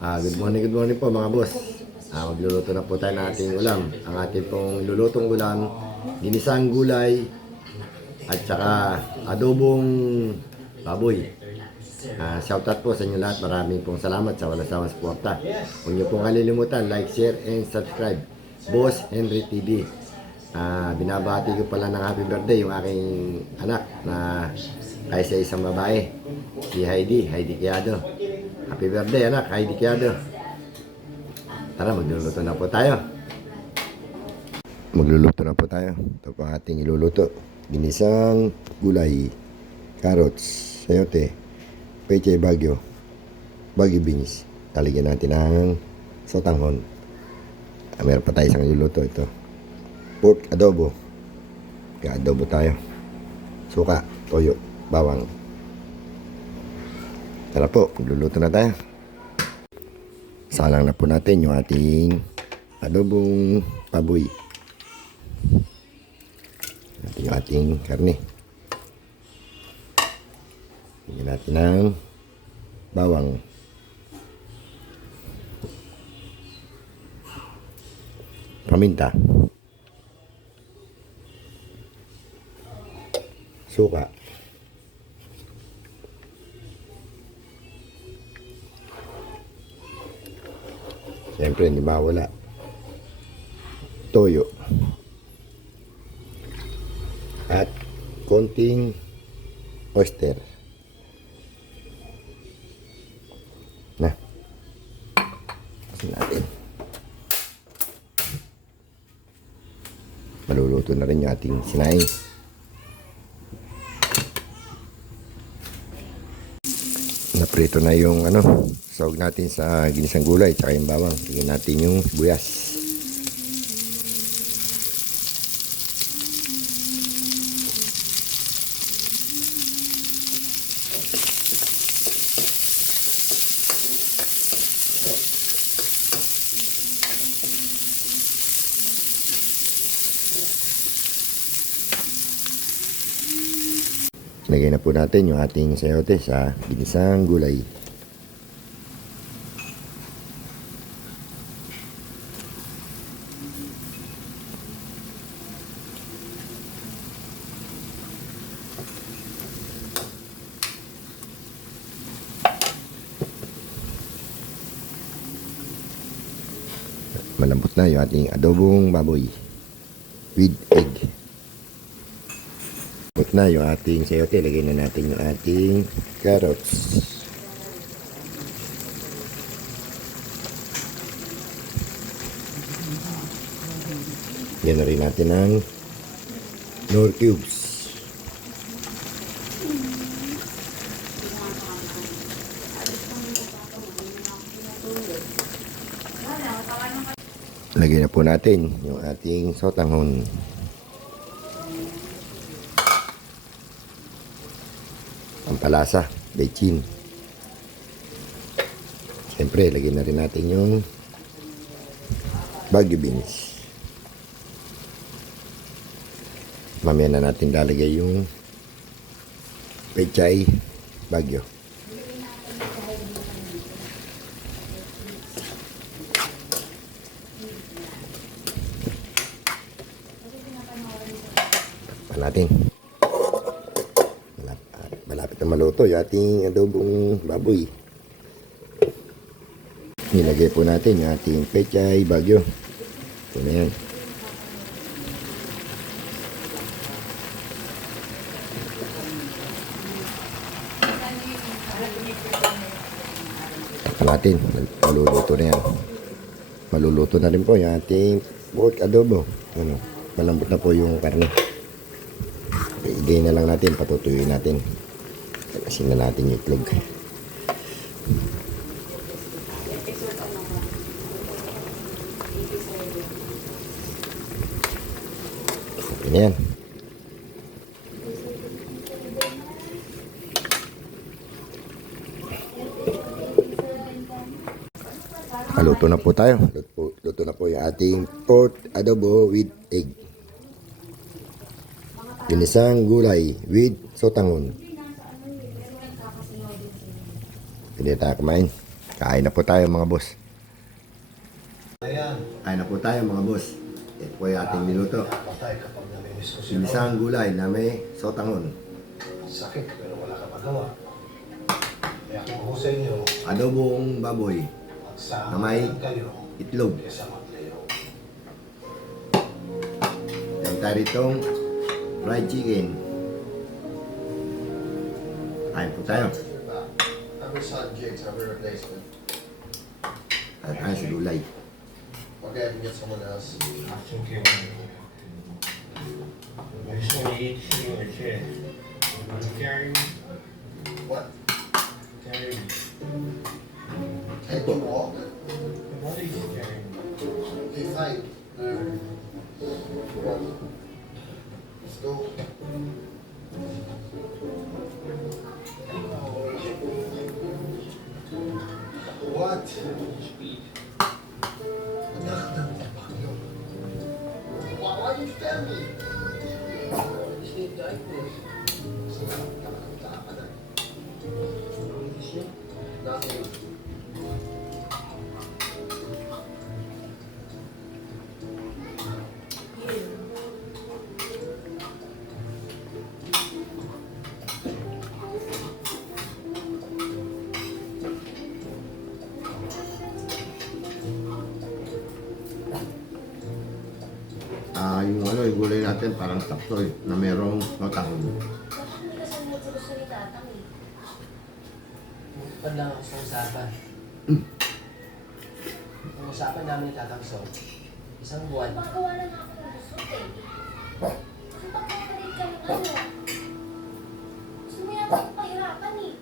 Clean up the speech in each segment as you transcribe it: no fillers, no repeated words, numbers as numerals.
Good morning po mga boss. Magluluto na po tayo ng ating ulam. Ang ating pong lulutong ulam, ginisang gulay at saka adobong baboy. Shoutout po sa inyo lahat. Maraming pong salamat sa walang sawang suporta. Huwag niyo pong kalilimutan, like, share, and subscribe. Boss Henry TV. Binabati ko pala ng happy birthday yung aking anak na kaysa isang babae, si Heidi Kiado. Happy birthday anak, Heidi Kiado. Tara, magluluto na po tayo. Ito po ating iluluto. Ginisang gulay, carrots, sayote, pechay bagyo beans. Taligyan natin ng sotanghon. Meron pa tayo isang iluluto ito. Pork adobo. Adobo tayo. Suka, toyo, bawang. Tara po, magluluto na tayo. Salang na po natin yung ating adobong baboy. Natin yung ating karne. Tingnan natin ng bawang. Paminta. Suka. Siyempre, hindi mawala. Toyo. At konting oyster. Na. Kasi natin. Maluluto na rin yung ating sinaing. Naprito na yung sahog natin sa ginisang gulay tsaka yung bawang. Tingnan natin yung sibuyas. Lagay na po natin yung ating sayote sa ginisang gulay. Malambot na yung ating adobong baboy with egg. Malambot na yung ating sayote. Lagay na natin yung ating carrots. Lagyan na rin natin ng nor cubes. Lagyan na po natin yung ating sotanghon. Pampalasa, bechin. Siyempre, lagyan na rin natin yung bagyo beans. Mamaya na natin lalagay yung pechay bagyo. Natin. Malapit na maluto yung ating adobong baboy. Nilagay po natin yung ating pechay bagyo. Ito na yan. Tapos natin. Maluluto na yan. Maluluto na rin po yung ating pork adobo. Malambot na po yung karne. I-gain na lang natin, patutuyuin natin. Kasi na natin yung itlog. Okay na yan. Luto na po tayo. Luto na po yung ating pork adobo with egg. Ginisang gulay with sotanghon. Pwede tayo kumain. Kain na po tayo mga boss. Ayan. Kain na po tayo mga boss. Ito po yung ating niluto. Napatay kapag nalinis ko siya. Sinisang gulay na may sotangon. Sakit pero wala ka magawa. Kaya kung ako sa inyo, Adobong baboy. magsama Na may lang kayo itlog. kaysa maglayo. Meron tayo ritong fried chicken. Kain po tayo. Every son gigs, every replacement. At tayo sa gulay. Okay, I can get someone else. I think you I just want to eat sitting in the chair. Want to carry me? What? Carry me. Can't you walk? What are you carrying me? Okay, fine. Come on. Let's go. What? Why did you tell me? Nothing. Yung yung gulay natin parang sakto na merong sotangon. Bakit hindi ka sumunod sa gusto ni Tatang eh? Pag lang ako sa usapan. Ang usapan namin ni Tatang So, isang buwan. Magawa na nga ako ng gusto eh. Bakit pagkakalit ka ng ano? Gusto mo yata akong pahirapan eh.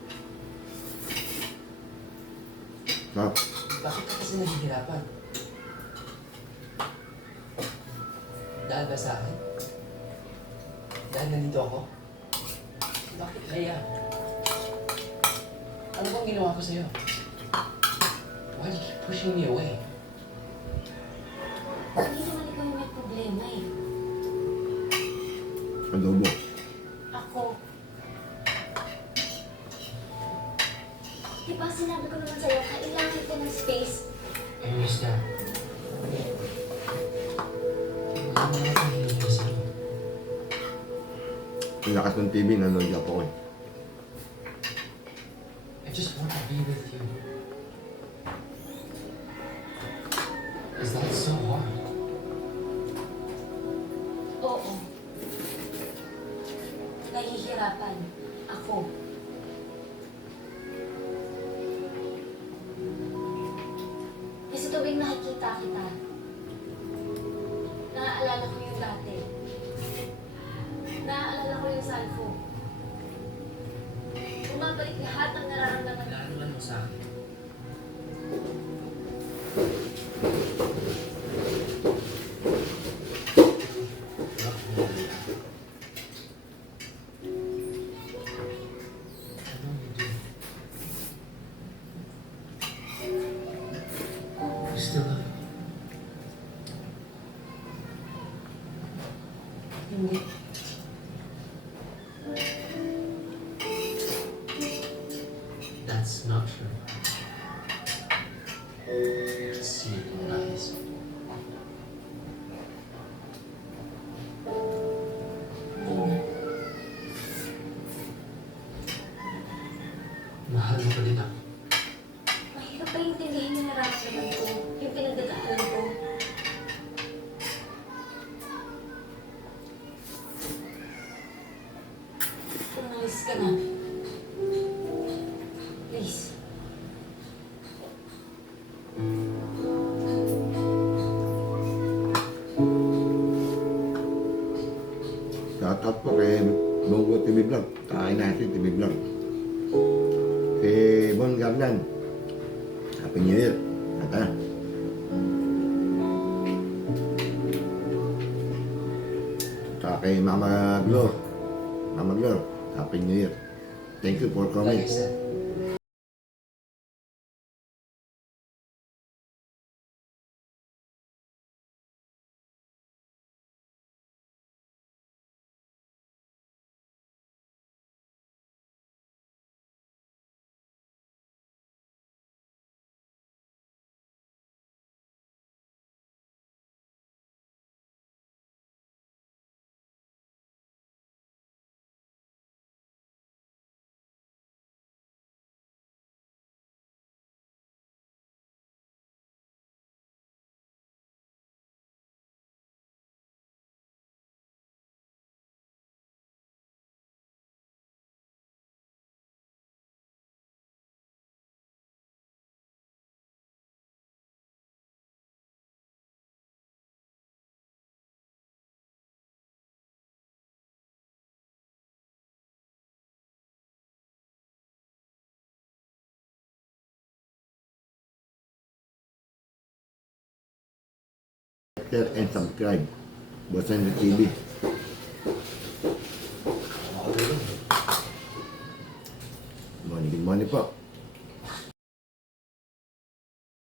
Sarap. Bakit ka kasi nahihirapan? Dahil ba sa akin? Dahil nandito ako? Bakit kaya? Ano bang ginawa ko sa'yo? Why do you keep pushing me away? Hindi naman ikaw yung may problema eh. Adobo. Ako. Diba sinabi ko naman sa'yo, kailangan ko ng space. I understand. Wala naman akong hiningi sa'yo. Ang lakas ng TV, nanonood ako eh. I just want to be with you. Is that so hard? Oo. Nahihirapan. Ako. Kasi tuwing nakikita kita, naaalala ko yung dati. Naaalala ko yung salvo. Bumabalik lahat ng nararamdaman ko. Naalala mo sa akin. I know you do. You still love me? Hindi. That's not true. I can see it in your eyes. Mahal mo pa din ako. Mahirap pa intindihin yung nararamdaman ko, yung pinagdadaanan ko. Umalis ka na. Please. Shoutout po kay Bongo TV Vlog. Kain natin TV Vlog. Kay Bon Garland. Happy New Year. Ata. Saka kay Mama Glo. Mama Glo. Happy New Year. Thank you for Like I coming. said, share, and subscribe. Boss Henry TV. Makatulog. Good morning po.